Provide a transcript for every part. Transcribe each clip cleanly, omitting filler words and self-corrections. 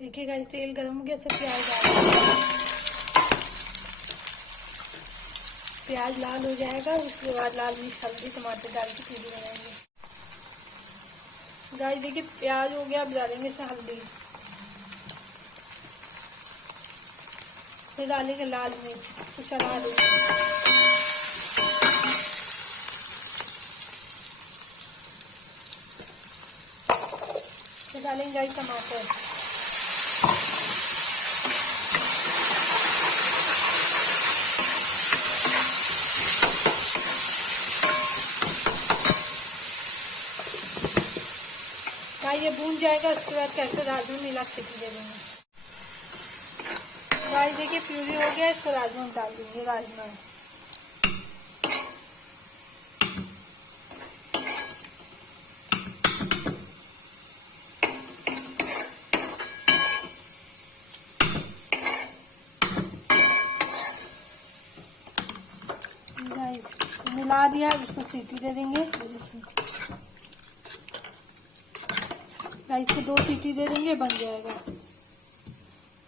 देखिए गाइस तेल गर्म हो गया, सब प्याज डाल, प्याज लाल हो जाएगा उसके बाद लाल मिर्च हल्दी टमाटर डाल के प्यूरी बनाएंगे। गाइस देखिए प्याज हो गया, अब डालेंगे इसमें हल्दी, फिर डालेंगे लाल मिर्च, तो चला देंगे। फिर डालेंगे गाइस टमाटर, गाइस ये भून जाएगा, उसके बाद कैसे राजमा मिला के सीटी दे देंगे। गाइस देखिए प्यूरी हो गया, इसको राजमा में डाल देंगे। राजमा गाइस मिला दिया, इसको सीटी दे देंगे। गाइस को 2 सीटी दे देंगे, बन जाएगा।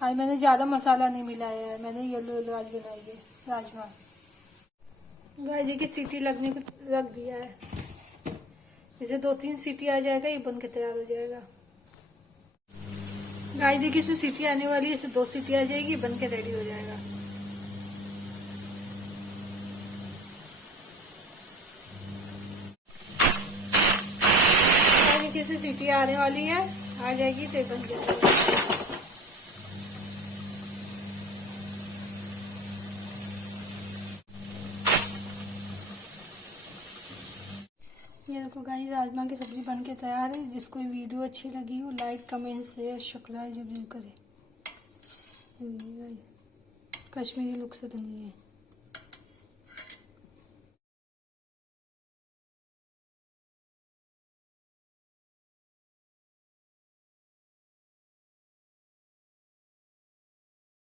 आज मैंने ज़्यादा मसाला नहीं मिलाया है, मैंने येलो येलो आज बनाई है राजमा। गाइस देखिए सीटी लगने को रख दिया है, इसे 2-3 सीटी आ जाएगा, ये बन के तैयार हो जाएगा। गाइस देखिए इसमें सीटी आने वाली है, इसे 2 सीटी आ जाएगी, बन के रेडी हो जाएगा। देखिए इसे सीटी आने वाली है, आ जाएगी तो बन जाएगा। ये देखो गाइस राजमा की सब्जी बन के तैयार है। जिसको वीडियो अच्छी लगी हो लाइक कमेंट शेयर सब्सक्राइब जरूर करें। कश्मीरी लुक से बनी है।